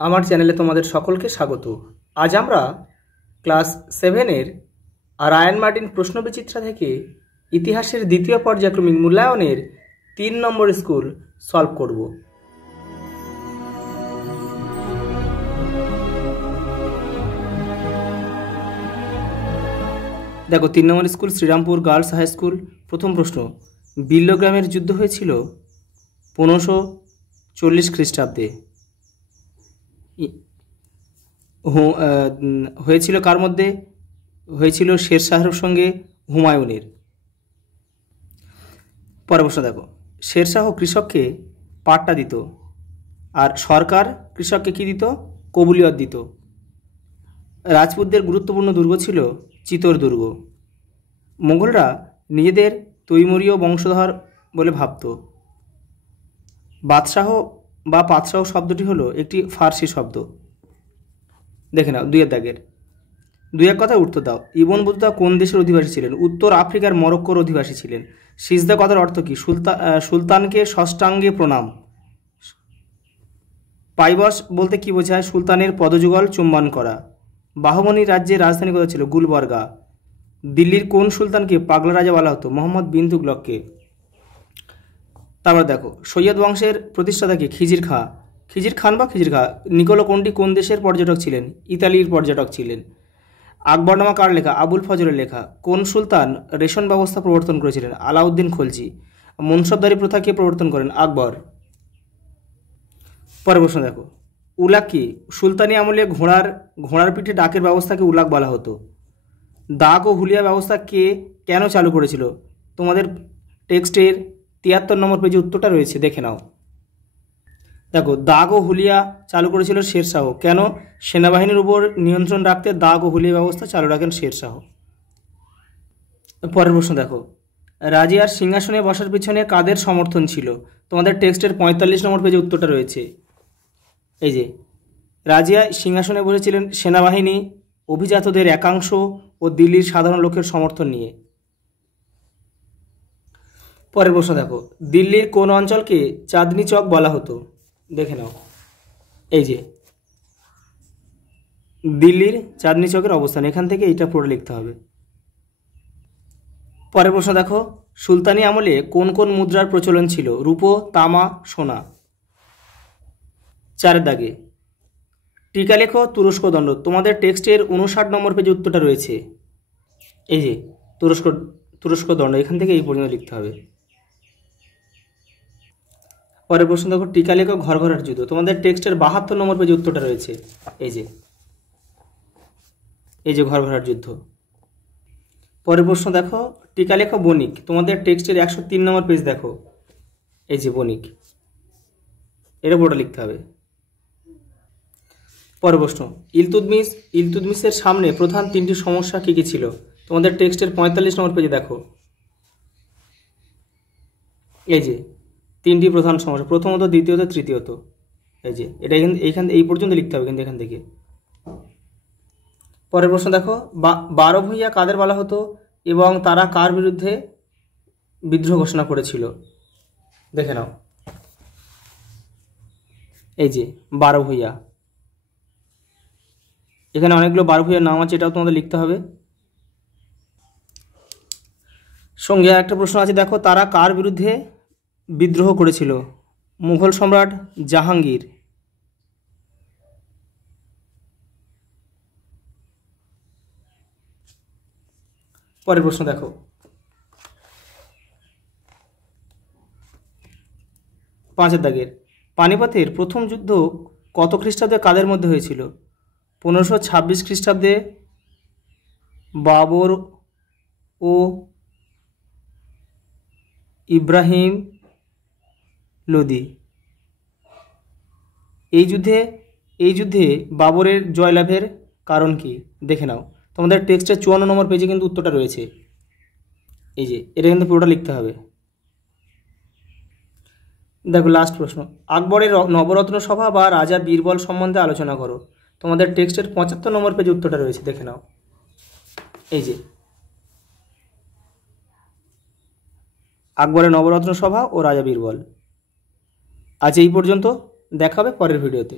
আমার চ্যানেলে তোমাদের সকলকে স্বাগত। আজ আমরা ক্লাস 7-এর রায়ান মার্টিন প্রশ্নবিচিত্রা থেকে ইতিহাসের দ্বিতীয় পর্যায়ক্রমিক মূল্যায়নের 3 নম্বর স্কুল সলভ করব। দেখো 3 number school Srirampur girls high school. প্রথম প্রশ্ন, বিল্লগ্রামের যুদ্ধ হয়েছিল 1540 খ্রিস্টাব্দে। হয়েছিল কার মধ্যে? হয়েছিল শেরশাহের সঙ্গে হুমায়ুনের। পরের প্রশ্ন দেখো, শেরশাহ কৃষককে পাট্টা দিত আর সরকার কৃষককে কি দিত? কবুলিয়ত দিত। রাজপুতদের গুরুত্বপূর্ণ দুর্গ ছিল চিতোর দুর্গ। মোগলরা নিজেদের তৈমুরীয় বংশধর বলে ভাবত। বাদশাহ বা পাতশাহ শব্দটি হলো একটি ফার্সি শব্দ। দেখে নাও 2 দাগের। 2 কথায় উত্তর দাও। ইবন বতুতা কোন দেশের অধিবাসী ছিলেন? উত্তর আফ্রিকার মরক্কোর অধিবাসী ছিলেন। সিজদা কথার অর্থ কি? সুলতানকে ষষ্ঠাঙ্গে প্রণাম। পাইবস বলতে কি বোঝায়? সুলতানের পদযুগল চুম্বন করা। বাহমনি রাজ্যের রাজধানী কোথায় ছিল? গুলবর্গা। দিল্লির কোন সুলতানকে পাগলা রাজা বলা হতো? মোহাম্মদ বিন তুগলককে। তারপর দেখো, সৈয়দ বংশের প্রতিষ্ঠাতা কি? খিজির খাঁ। খিজির খান বা খিজির খাঁ। নিকোলো কোনটি কোন দেশের পর্যটক ছিলেন? ইতালির পর্যটক ছিলেন। আকবরনামা কার লেখা? আবুল ফজরের লেখা। কোন সুলতান রেশন ব্যবস্থা প্রবর্তন করেছিলেন? আলাউদ্দিন খলজি। মনসবদারি প্রথা কে প্রবর্তন করেন? আকবর। পরের প্রশ্ন দেখো, উলাক কি? সুলতানি আমলে ঘোড়ার পিঠে ডাকের ব্যবস্থাকে উলাক বলা হতো। দাগ ও হুলিয়া ব্যবস্থা কে কেন চালু করেছিল? তোমাদের টেক্সটের 73 নম্বর পেজে উত্তরটা রয়েছে, দেখে নাও। দেখো, দাগ ও হুলিয়া চালু করেছিল শেরশাহ। কেন? সেনাবাহিনীর উপর নিয়ন্ত্রণ রাখতে দাগ ও হুলিয়া ব্যবস্থা চালু রাখেন শেরশাহ। পরের প্রশ্ন দেখো, রাজিয়ার সিংহাসনে বসার পিছনে কাদের সমর্থন ছিল? তোমাদের টেক্সটের 45 নম্বর পেজে উত্তরটা রয়েছে। এই যে, রাজিয়া সিংহাসনে বসেছিলেন সেনাবাহিনী, অভিজাতদের একাংশ ও দিল্লির সাধারণ লোকের সমর্থন নিয়ে। পরের প্রশ্ন দেখো, দিল্লির কোন অঞ্চলকে চাঁদনি চক বলা হতো? দেখে নাও। এই যে, দিল্লির চাঁদনি চকের অবস্থান, এখান থেকে এইটা পুরো লিখতে হবে। পরের প্রশ্ন দেখো, সুলতানি আমলে কোন কোন মুদ্রার প্রচলন ছিল? রূপো, তামা, সোনা। 4 দাগে। টিকা লেখো, তুরস্ক দণ্ড। তোমাদের টেক্সটের 59 নম্বর পেজে উত্তরটা রয়েছে। এই যে, তুরস্ক দণ্ড, এখান থেকে এই পর্যন্ত লিখতে হবে। পরের প্রশ্ন দেখো, টিকা লেখো, ঘর ঘরের যুদ্ধ। তোমাদের টেক্সটের 72 নম্বর পেজে উত্তরটা রয়েছে। এই যে ঘর ঘরের যুদ্ধ। পরের প্রশ্ন দেখো, টিকা লেখো, বণিক। তোমাদের টেক্সটের 103 নম্বর পেজ দেখো। এই যে বণিক, এটা পুরোটা লিখতে হবে। পরের প্রশ্ন, ইলতুৎমিশের সামনে প্রধান 3টি সমস্যা কী কী ছিল? তোমাদের টেক্সটের 45 নম্বর পেজে দেখো। এই যে 3টি প্রধান সমস্যা, প্রথমত, দ্বিতীয়ত, তৃতীয়ত। এই যে এটা এই পর্যন্ত লিখতে হবে কিন্তু এখান থেকে। পরের প্রশ্ন দেখো, 12 ভূঁইয়া কাদের বলা হতো এবং তারা কার বিরুদ্ধে বিদ্রোহ ঘোষণা করেছিল? দেখে নাও। এই যে 12 ভূঁইয়া, এখানে অনেকগুলো 12 ভূঁইয়ার নাম আছে, এটাও তোমাদের লিখতে হবে। সঙ্গে একটা প্রশ্ন আছে, দেখো, তারা কার বিরুদ্ধে বিদ্রোহ করেছিল? মুঘল সম্রাট জাহাঙ্গীর। পরের প্রশ্ন দেখো, 5 দাগের। পানিপথের প্রথম যুদ্ধ কত খ্রিস্টাব্দে কাদের মধ্যে হয়েছিল? 1526 খ্রিস্টাব্দে বাবর ও ইব্রাহিম লোদি। এই যুদ্ধে বাবরের জয়লাভের কারণ কি? দেখে নাও। তোমাদের টেক্সটের 54 নম্বর পেজে কিন্তু উত্তরটা রয়েছে। এই যে এটা কিন্তু পুরোটা লিখতে হবে। দেখো লাস্ট প্রশ্ন, আকবরের নবরত্ন সভা বা রাজা বীরবল সম্বন্ধে আলোচনা করো। তোমাদের টেক্সটের 75 নম্বর পেজে উত্তরটা রয়েছে, দেখে নাও। এই যে আকবরের নবরত্ন সভা ও রাজা বীরবল। আজ এই পর্যন্ত, দেখা হবে পরের ভিডিওতে।